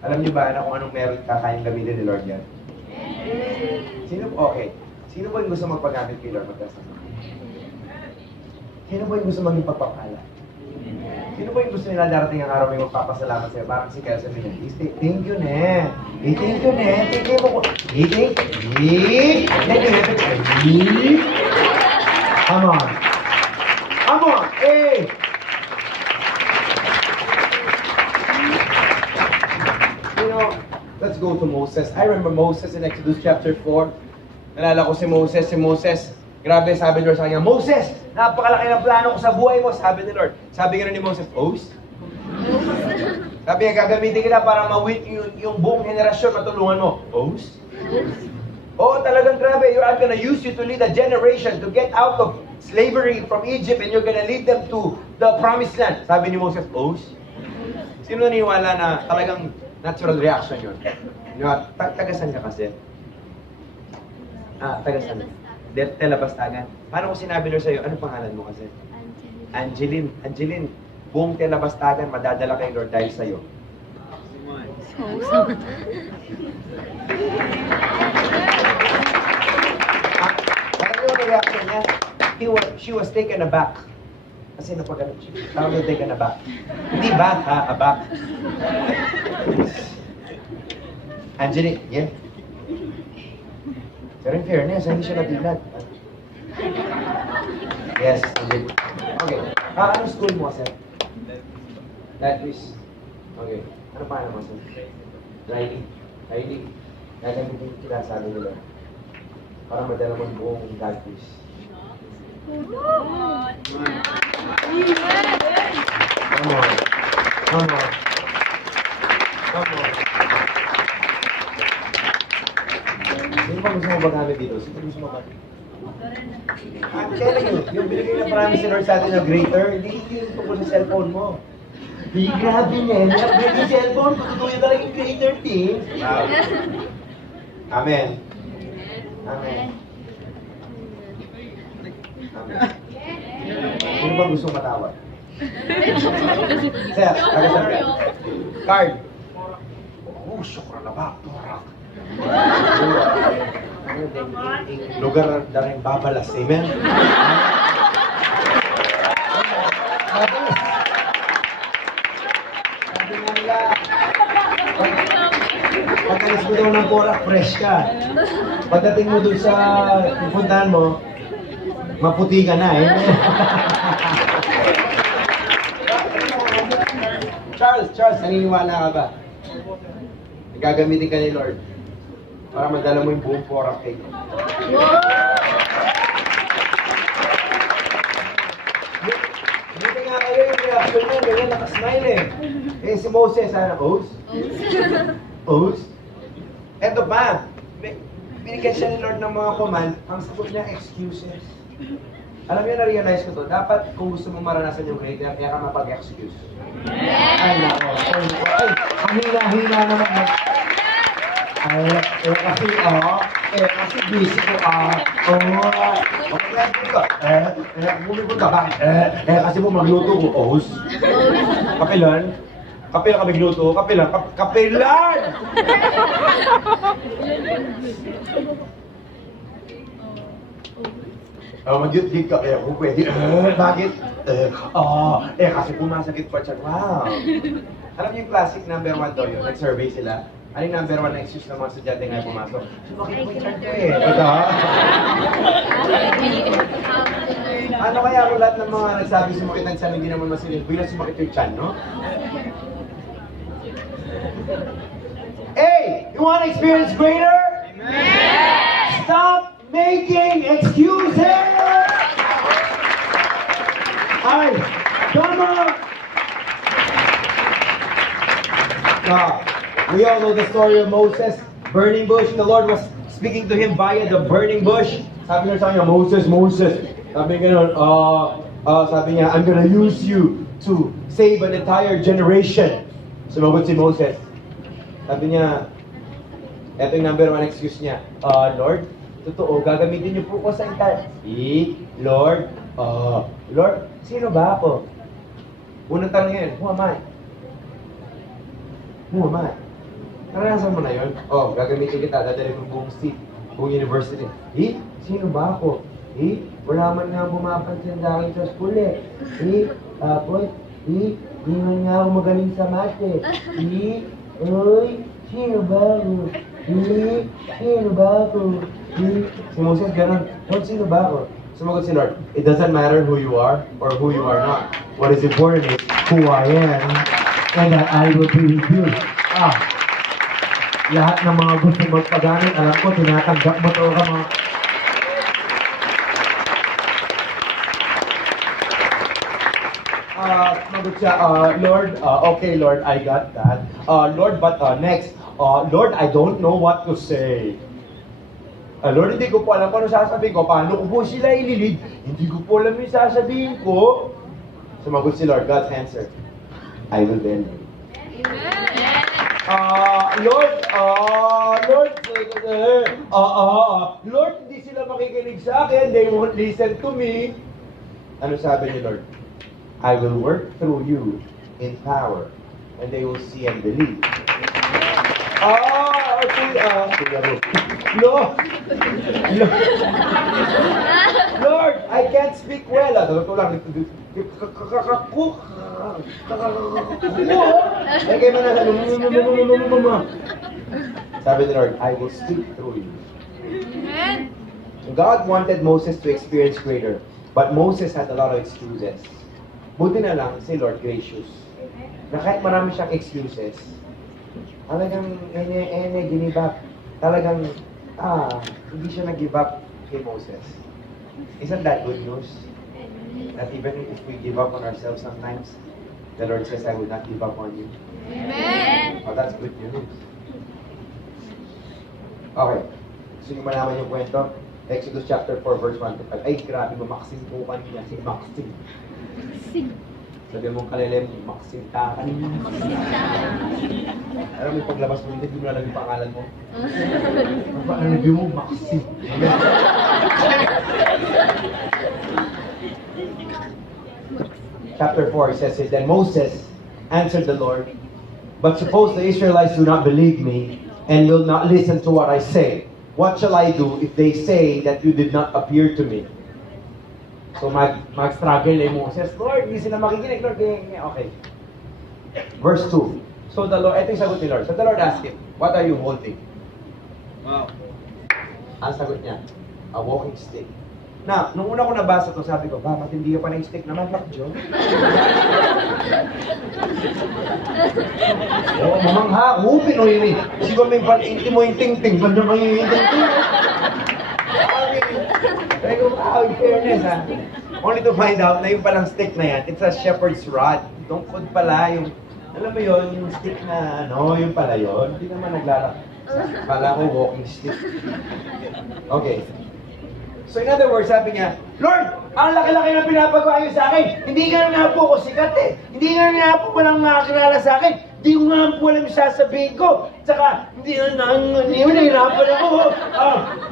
Alam niyo ba na kung anong meron kakayang gamitin ni Lord yan? Okay. Sino ba yung gusto magpagamit kay Lord? Sino ba yung gusto maging pagpapala? Sino ba yung gusto nila darating ang araw may magpapasalamat sa'yo? Parang si Kelsey niya. Thank you, ne. Thank you, ne. Thank you mo. Thank you. Come on. Come on. Hey. You know, let's go to Moses. I remember Moses in Exodus chapter 4. Nalala ko si Moses. Grabe, sabi ni Lord sa kanya, Moses, napakalaki ng plano ko sa buhay mo, sabi ni Lord. Sabi nga ni Moses, sabi niya, gagamitin kita para ma-win yung buong henerasyon, matulungan mo. Oo, talagang grabe. I'm gonna use you to lead a generation to get out of slavery from Egypt and you're gonna lead them to the promised land. Sabi ni Moses, Sino naniwala na talagang natural reaction yun? Tagasan ka kasi. Tagasan. Telabastagan. Paano ko sinabi Lord sa'yo, ano pangalan mo kasi? Angeline. Angeline, buong Telabastagan, madadala kay Lord dahil sa'yo. Parang yung reaction niya, she was taken aback. Kasi napagano siya. Tawag yung taken aback. Hindi back, aback. Angeline, yeah. Pero in fairness, hindi siya nadilat. Yes, hindi. Okay. Anong school mo, sir? That is... Okay. Ano pa naman, sir? Riley. Riley. Gagamitin kita sabi nila. Para madala mo buong God quiz. Come on. Come on. Come on. Come on. Sino pa gusto mo ba gamit dito? Sino gusto mo ba? Kailan yun? Yung binigay na promise ni Lord sa atin na greater, hindi yung tungkol sa cellphone mo. Di grabe niya. Upgrade yung cellphone, tututuloy talaga yung greater things. Wow. Amen. Amen. Amen. Sino ba gusto matawag? Sir, kagasan ka. Card. Oh, syukra na ba? Torak. Lugar na rin babalas. Amen? Sabi nga nila, pagkalis mo daw ng porak, fresh ka. Pagdating mo dun sa pupuntahan mo, maputi ka na eh. Charles, naniniwala ka ba? Gagamitin ka ni Lord para madala mo yung buong porak cake. Buti nga kayo yung reaction niya, ganyan nakasmile eh. Eh si Moses, sana, O's? O's? Eto pa, binigyan siya ni Lord ng mga command, ang sagot niya, excuses. Alam niyo, na-realize ko to, dapat kung gusto mong maranasan yung greater, kaya ka mapag-excuse. Ay, nako. Ay, ang hina-hina naman. Kasi busy ko, bumibol ka ba? Kasi po magluto ko, O's. Kapilan? Kapilan ka magluto? Kapilan? Kapilan! Mag-youthgig ka, kaya kung pwede. Bakit? Kasi pumasakit pa siya. Wow! Alam niyo yung classic number 1 daw yun? Nag-survey sila. Ano yung number 1 na excuse ng mga estudyante ngayon pumasok? Sumakit po yung chan ko eh. Ito? Ano kaya kung lahat ng mga nagsabi sumakit ang chan, hindi naman masilip? Bilang sumakit yung chan, no? Hey! You want to experience greater? Amen! Stop making excuses! Ay! Come on! We all know the story of Moses, burning bush. The Lord was speaking to him via the burning bush. Sabi niya sa kanya, Moses, Moses. Sabi niya, sabi niya, I'm gonna use you to save an entire generation. Sumagot si Moses. Sabi niya, eto yung number 1 excuse niya. Lord, totoo, gagamitin niyo po ko sa entire... Lord, Lord, sino ba ako? Unang tanong yan, who am I? Who am I? Naranasan mo na yun? Gagamitin kita, dadalhin mo buong seat, buong university. Sino ba ako? Wala man nga bumapansin sa akin sa school eh. Tapos, di man nga ako magaling sa math eh. Sino ba ako? Sino ba ako? Si Moses ganun, Lord, sino ba ako? Sumagot si Lord, it doesn't matter who you are or who you are not. What is important is who I am and that I will be with you. Lahat ng mga gusto magpaganin, alam ko, tinatanggap mo to ka mga... Sumagot siya, Lord, okay Lord, I got that. Lord, but next, Lord, I don't know what to say. Lord, hindi ko po alam kung ano sasabihin ko. Paano ko po sila ililid? Hindi ko po alam yung sasabihin ko. Sumagot si Lord, God's answer, I will tell you. Lord, hindi sila makikinig sa akin. They won't listen to me. Ano sabi ni Lord? I will work through you in power, and they will see and believe. Lord, I can't speak well. Sabi ni Lord, I will speak through you. God wanted Moses to experience greater, but Moses had a lot of excuses. Buti na lang si Lord gracious. Na kahit marami siyang excuses, talagang give up. Talagang, hindi siya nag-give up kay Moses. Isn't that good news? That even if we give up on ourselves sometimes, the Lord says, I will not give up on you. Amen. Oh, that's good news. Okay. Gusto niyo malaman yung kwento? Exodus chapter 4, verse 1 to 5. Ay, grabe, mamaksin po kanina. Si Maxim. Sabi mong kalilem, Maxim ta kanina. Alam mo, paglabas mo hindi mo lalagay yung pangalan mo. Ano nabigay mo? Maxim. Chapter 4 says it, Then Moses answered the Lord, But suppose the Israelites do not believe me and will not listen to what I say. What shall I do if they say that you did not appear to me? So mag-struggle Moses, Lord, hindi sila makikinig, Lord. Okay. Verse 2. So the Lord, ito yung sagot ni Lord. So the Lord asked him, What are you holding? Wow. Ang sagot niya, a walking stick. Na, nung una ko nabasa to, sabi ko, bakit hindi ka pa na stick naman, Pak Joe? Oo, mamangha, Pinoy ni. Siguro may paninti mo yung ting-ting, banda mo yung ting-ting. Sabi ko, in fairness ha. Only to find out na yung palang stick na yan, it's a shepherd's rod. Tungkod pala yung, alam mo yun, yung stick na, yung pala yun. Hindi naman naglalak. Pala ko, walking stick. Okay. So in other words, sabi niya, Lord, ang laki-laki na pinapagawa niyo sa akin. Hindi nga po ako sikat eh. Hindi nga po walang makakilala sa akin. Hindi ko nga po alam yung sasabihin ko. Tsaka, hindi nahihirapan ako.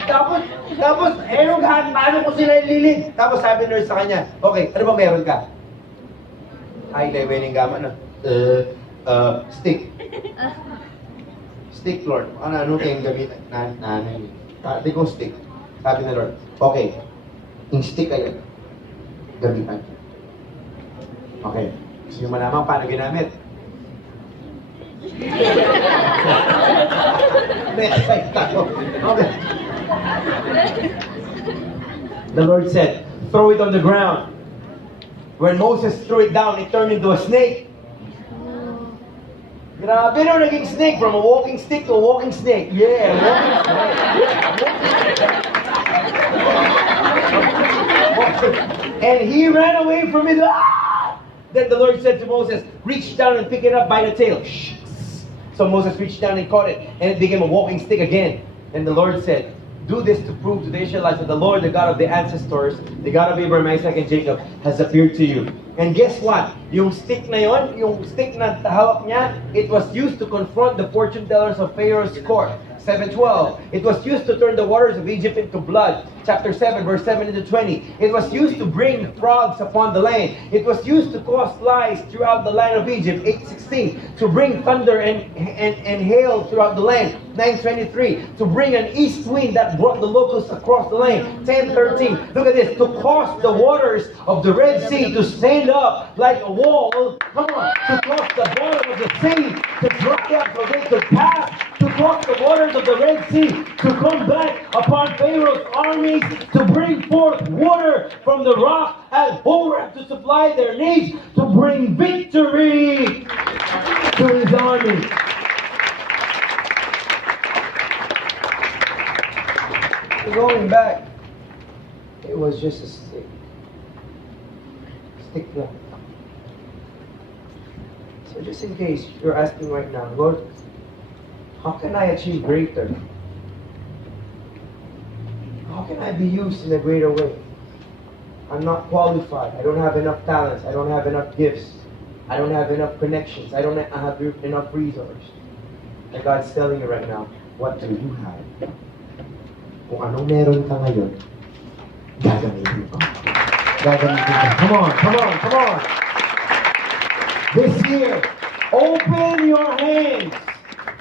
Tapos, paano ko sila ililid? Tapos sabi Lord sa kanya, okay, ano ba meron ka? Ay, winning gama na. Stick. Stick, Lord. Ano kayong gamitan? Sabi ko stick. Sabi na Lord, okay, yung stick kayo, gamitan. Okay, gusto nyo malaman paano ginamit? Next tayo. Okay. The Lord said, throw it on the ground. When Moses threw it down, it turned into a snake. Grabe no, naging snake from a walking stick to a walking snake. Yeah, walking snake. And he ran away from it. Then the Lord said to Moses, reach down and pick it up by the tail. Shh. So Moses reached down and caught it, and it became a walking stick again. And the Lord said, do this to prove to the Israelites that the Lord, the God of the ancestors, the God of Abraham, Isaac, and Jacob, has appeared to you. And guess what? Yung stick na yon, yung stick na hawak niya, it was used to confront the fortune tellers of Pharaoh's court. 7:12. It was used to turn the waters of Egypt into blood. Chapter 7, verse 7 to 20. It was used to bring frogs upon the land. It was used to cause flies throughout the land of Egypt. 8:16. To bring thunder and hail throughout the land. 9:23. To bring an east wind that brought the locusts across the land. 10:13. Look at this. To cause the waters of the Red Sea to stand up like a wall. Come on. To cause the bottom of the sea to dry up so they could pass. To cause the waters of the Red Sea to come back upon Pharaoh's armies, to bring forth water from the rock at Horeb to supply their needs, to bring victory to his army. Going back, it was just a stick. Stick lang. So just in case you're asking right now, Lord, how can I achieve greater? How can I be used in a greater way? I'm not qualified. I don't have enough talents. I don't have enough gifts. I don't have enough connections. I don't have enough resources. And God's telling you right now, what do you have? Kung anong meron ka ngayon, gagamitin ko. Gagamitin ko. Come on, come on, come on. This year, open your hands.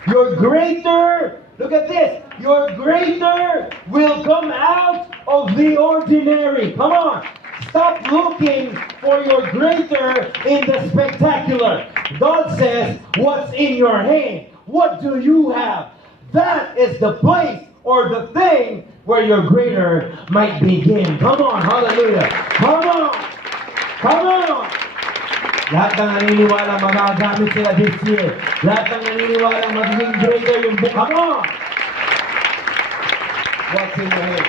Your greater, look at this, your greater will come out of the ordinary. Come on. Stop looking for your greater in the spectacular. God says, what's in your hand? What do you have? That is the place or the thing where your greater might begin. Come on, hallelujah. Come on. Come on. Lahat ng naniniwala magagamit sila this year. Lahat ng naniniwala magiging greater yung book. Come on. What's in your hand?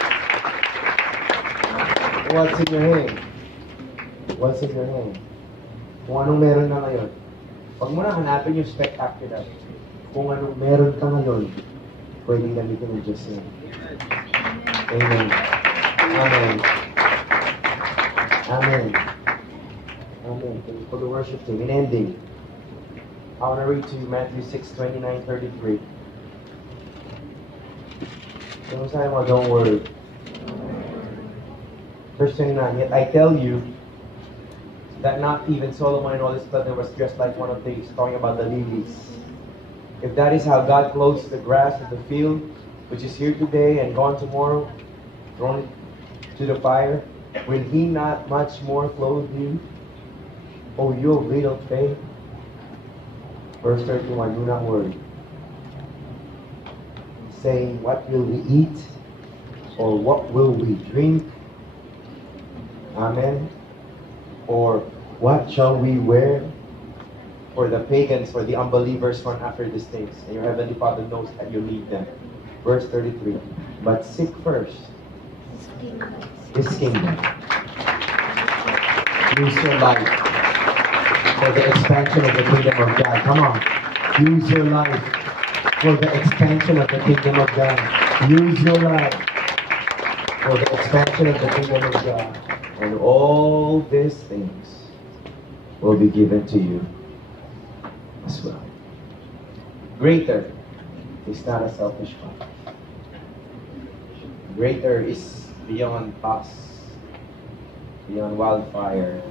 What's in your hand? What's in your hand? Kung anong meron na ngayon. Huwag mo na hanapin yung spectacular. Kung anong meron ka ngayon, pwedeng gamitin ng Diyos yan. Amen. Amen. Amen. Amen. Thank you for the worship team. In ending, I want to read to you Matthew 6:29-33. Don't say, well, don't worry. Verse 29, yet I tell you that not even Solomon in all his splendor was dressed like one of these, talking about the lilies. If that is how God clothes the grass of the field, which is here today and gone tomorrow, thrown to the fire, will he not much more clothe you, O you of little faith? Verse 31, do not worry, saying, what will we eat? Or what will we drink? Amen. Or what shall we wear? For the pagans, for the unbelievers run after these things, and your heavenly Father knows that you need them. Verse 33, but seek first His kingdom. Use your life for the expansion of the kingdom of God. Come on. Use your life for the expansion of the kingdom of God. Use your life for the expansion of the kingdom of God. And all these things will be given to you as well. Greater is not a selfish one. Greater is beyond us, beyond Wildfire,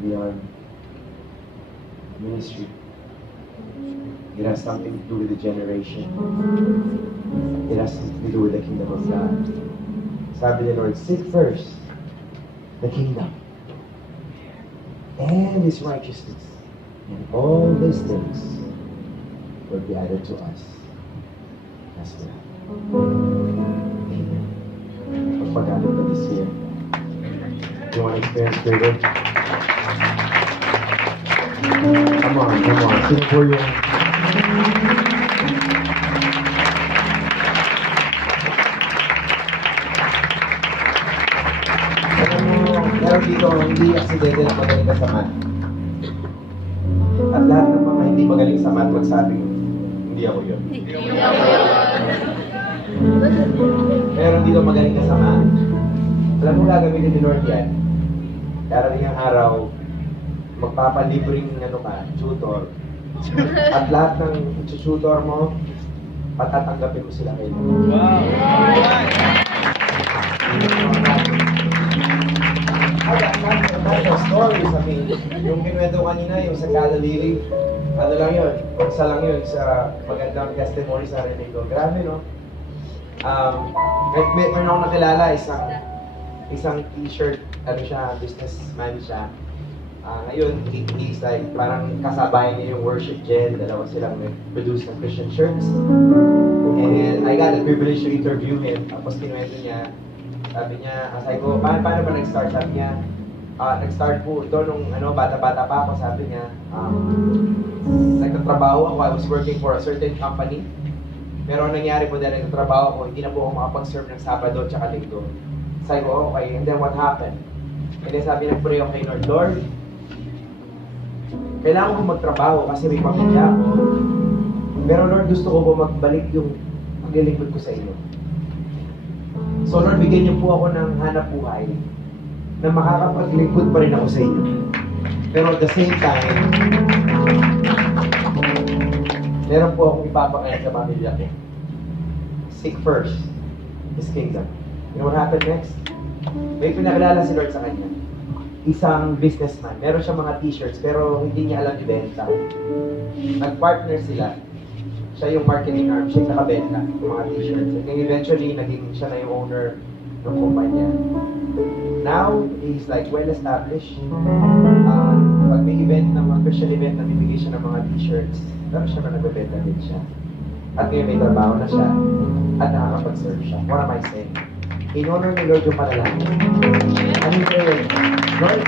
beyond ministry. It has something to do with the generation. It has something to do with the kingdom of God. Sabi ni Lord, seek first the kingdom and His righteousness, and all these things will be added to us as well. Amen. Pagpagalit ka this year. You want to experience greater? Come on, come on. Sino po yung... Meron dito hindi aksidente na magaling ka sa math. At lahat ng mga hindi magaling sa math magsabing, hindi ako yun. Meron dito magaling ka sa math. Alam mo gagamitin ni Lord yan. Darating ang araw, magpapalibring tutor. At lahat ng tutor mo, patatanggapin mo sila kayo. Wow! Stories, I mean, yung kinuwento kanina, yung sa Galilee, ano lang yun, isa lang yun sa magandang testimony sa rinig ko. Grabe, no? Meron akong nakilala, isang t-shirt, businessman siya. Ngayon, he's like, parang kasabayan niya yung worship gen, dalawa silang nag-produce ng Christian shirts. And I got the privilege to interview him, tapos kinuwento niya, sabi niya, sabi ko, paano ba nag-start? Sabi niya, nag-start po ito nung bata-bata pa ako, sabi niya, nagtatrabaho ako, I was working for a certain company. Pero ang nangyari po dahil nagtatrabaho ako, hindi na po ako makapag-serve ng Sabado at Linggo. Sabi ko, okay, and then what happened? And then sabi ng pray ako kay Lord, Lord, kailangan ko magtrabaho kasi may pamilya ako. Pero Lord, gusto ko po magbalik yung paglilingkod ko sa inyo. So Lord, bigyan niyo po ako ng hanap buhay na makakapaglingkod pa rin ako sa inyo. Pero at the same time, meron po akong ipapakain sa pamilya ko. Seek first His kingdom. You know what happened next? May pinakilala si Lord sa kanya. Isang businessman. Meron siyang mga t-shirts pero hindi niya alam ibenta. Nag-partner sila. Siya yung marketing arm. Siya yung nakabenta ng mga t-shirts. And eventually, naging siya na yung owner ng kumpanya. Now, he's like well-established. Pag may event, ng mga Christian event, namimigay siya ng mga t-shirts. Pero siya na nagbebenta din siya. At ngayon may trabaho na siya. At nakakapag-serve siya. What am I saying? In-honor ni Lord yung panalangin. Ano yung prayer? Lord,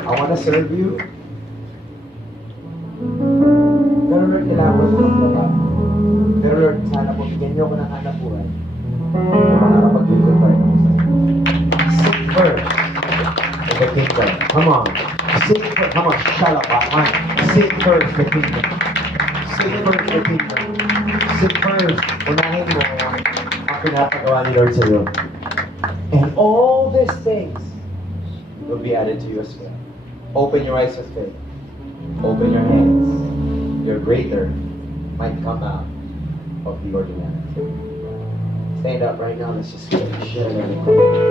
I want to serve you. Pero Lord, kailangan ko ng trabaho. Pero Lord, sana po, bigyan niyo ako ng hanap buhay. Makakapag-lingkod pa rin ako sa'yo. Seek first the kingdom. Come on. Seek first. Come on. Shut up. Seek first the kingdom. Seek first the kingdom. Seek first. Unahin mo ang pinapagawa ni Lord sa iyo. And all these things will be added to you as well. Open your eyes of faith. Open your hands. Your greater might come out of the ordinary. Stand up right now. Let's just share everything.